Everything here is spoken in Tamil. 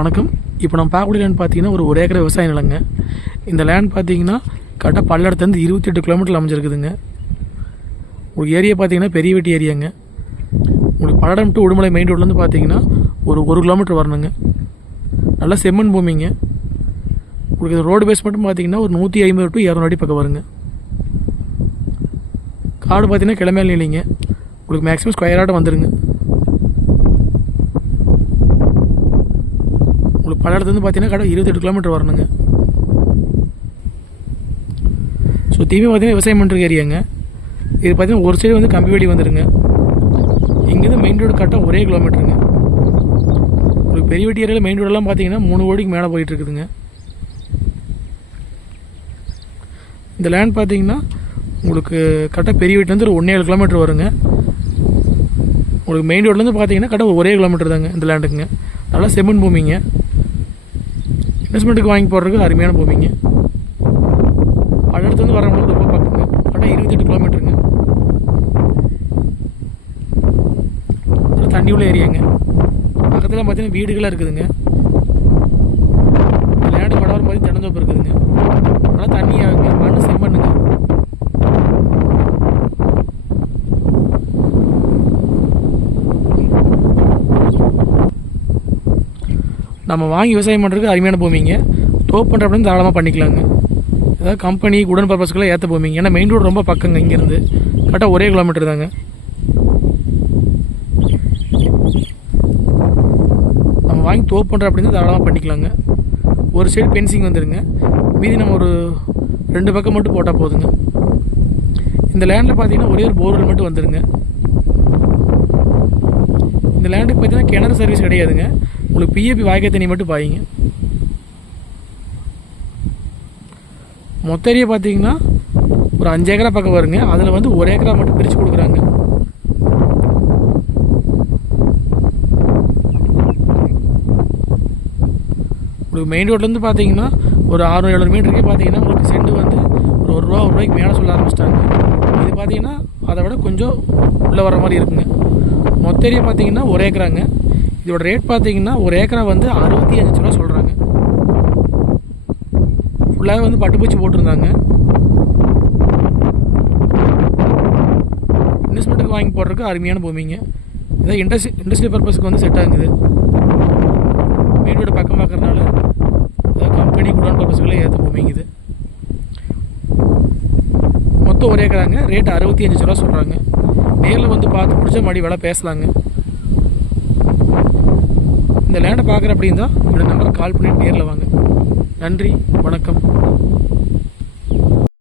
வணக்கம். இப்போ நம்ம பார்க்கக்கூடிய லேண்ட் பார்த்தீங்கன்னா ஒரு ஒரு ஏக்கர் விவசாய நிலங்க. இந்த லேண்ட் பார்த்தீங்கன்னா கரெக்டாக பல்லடத்துலேருந்து இருபத்தி எட்டு கிலோமீட்டர் அமைஞ்சிருக்குதுங்க. உங்களுக்கு ஏரியா பார்த்தீங்கன்னா பெரிய வெட்டி ஏரியாங்க உங்களுக்கு பல்லடம் டு உடுமலை மெயின் ரோட்லேருந்து பார்த்தீங்கன்னா ஒரு ஒரு கிலோமீட்டர் வரணுங்க. நல்லா செம்மண் பூமிங்க. உங்களுக்கு இந்த ரோடு பேஸ் மட்டும் பார்த்தீங்கன்னா ஒரு நூற்றி ஐம்பது டு இரநூறு அடி பக்கம் வருங்க. காடு பார்த்தீங்கன்னா கிளமையில் இல்லைங்க உங்களுக்கு மேக்ஸிமம் ஸ்கொயராட்டம் வந்துருங்க உங்களுக்கு பல்லடத்துலேருந்து பார்த்தீங்கன்னா கடை இருபத்தெட்டு கிலோமீட்டர் வரணுங்க. சுற்றியுமே பார்த்தீங்கன்னா விவசாயம் பண்ணுற ஏரியாங்க. இது பார்த்தீங்கன்னா ஒரு சைடு வந்து கம்பி வேலி வந்துடுங்க இங்கேருந்து மெயின் ரோடு கரெக்டாக ஒரே கிலோமீட்டருங்க. ஒரு பெரிய வெட்டி ஏரியாவில் மெயின் ரோடெல்லாம் பார்த்தீங்கன்னா மூணு கோடிக்கு மேலே போயிட்டு இருக்குதுங்க. இந்த லேண்ட் பார்த்தீங்கன்னா உங்களுக்கு கரெக்டாக பெரிய வீட்டிலேருந்து ஒரு ஒன்றே ஏழு கிலோமீட்டர் வருங்க. உங்களுக்கு மெயின் ரோட்லேருந்து பார்த்தீங்கன்னா கரெக்டாக ஒரே கிலோமீட்டர் தாங்க இந்த லேண்டுக்குங்க நல்லா செம்மண் பூமிங்க. இன்வெஸ்ட்மெண்ட்டுக்கு வாங்கி போடுறதுக்கு அருமையான பூமிங்க. அடுத்தது வரவங்களுக்கு ரொம்ப பக்கங்க கரெக்டாக இருபத்தெட்டு கிலோமீட்டருங்க தண்ணி உள்ள ஏரியாங்க. பக்கத்தில் பார்த்தீங்கன்னா வீடுகளாக இருக்குதுங்க. லேண்டு படம் மாதிரி திறந்தோப்பு இருக்குதுங்க. நல்லா தண்ணி ஆகுங்க மண் செம்மண்ணுங்க. நம்ம வாங்கி விவசாயம் பண்ணுறதுக்கு அருமையான பூமிங்க. டோப் பண்ணுற அப்படின்னு தாராளமாக பண்ணிக்கலாங்க. ஏதாவது கம்பெனி உடன் பர்பஸ்க்குலாம் ஏற்ற பூமிங்க. ஏன்னா மெயின் ரோடு ரொம்ப பக்கங்க இங்கேருந்து. கரெக்டாக ஒரே கிலோமீட்டர் தாங்க. நம்ம வாங்கி தோப் பண்ணுற அப்படின்னு தாராளமாக பண்ணிக்கலாங்க. ஒரு சைடு பென்சிங் வந்துடுங்க மீதி நம்ம ஒரு ரெண்டு பக்கம் மட்டும் போட்டால் போதுங்க. இந்த லேண்டில் பார்த்தீங்கன்னா ஒரே ஒரு போர்வெல் மட்டும் வந்துடுங்க இந்த லேண்டுக்கு பார்த்தீங்கன்னா கிணறு சர்வீஸ் கிடையாதுங்க. உங்களுக்கு பிஏபி வாய்க்கால் தண்ணி மட்டும் பாயிங்க. மொத்த ஏரியா பார்த்தீங்கன்னா ஒரு அஞ்சு ஏக்கரா பக்கம் வருங்க. அதில் வந்து ஒரு ஏக்கரா மட்டும் பிரித்து கொடுக்குறாங்க. உங்களுக்கு மெயின் ரோட்லேருந்து பார்த்தீங்கன்னா ஒரு ஆறு ஏழு மீட்டருக்கே பார்த்தீங்கன்னா உங்களுக்கு செண்டு வந்து ஒரு ஒரு ரூபா ஒரு ரூபாய்க்கு மேலே சொல்ல ஆரம்பிச்சிட்டாங்க. இது பார்த்தீங்கன்னா அதை விட கொஞ்சம் உள்ளே வர மாதிரி இருக்குங்க. மொத்த ஏரியா பார்த்தீங்கன்னா ஒரு ஏக்கராங்க. இதோட ரேட் பார்த்தீங்கன்னா ஒரு ஏக்கரா வந்து அறுபத்தி அஞ்சு ரூபா சொல்கிறாங்க ஃபுல்லாகவே வந்து பட்டுப்பூச்சி போட்டிருந்தாங்க. இன்வெஸ்ட்மெண்ட்டுக்கு வாங்கி போடுறதுக்கு அருமையான பூமிங்க. இதான் இண்டஸ்ட்ரி இண்டஸ்ட்ரி பர்பஸ்க்கு வந்து செட் ஆகுது. வீட்டோட பக்கம் பார்க்கறதுனால ஏதாவது கம்பெனி குடோன் பர்பஸ்க்குள்ளே ஏற்ற பூமிங்க இது. மொத்தம் ஒரே ஏக்கராங்க. ரேட் அறுபத்தி அஞ்சு ரூபா சொல்கிறாங்க நேரில் வந்து பார்த்து முடிச்சா மறுபடி வேலை பேசலாங்க. இந்த லேண்டை பார்க்குற அப்படின்னா என்னோட நம்பருக்கு கால் பண்ணிட்டு நேரில் வாங்க. நன்றி வணக்கம்.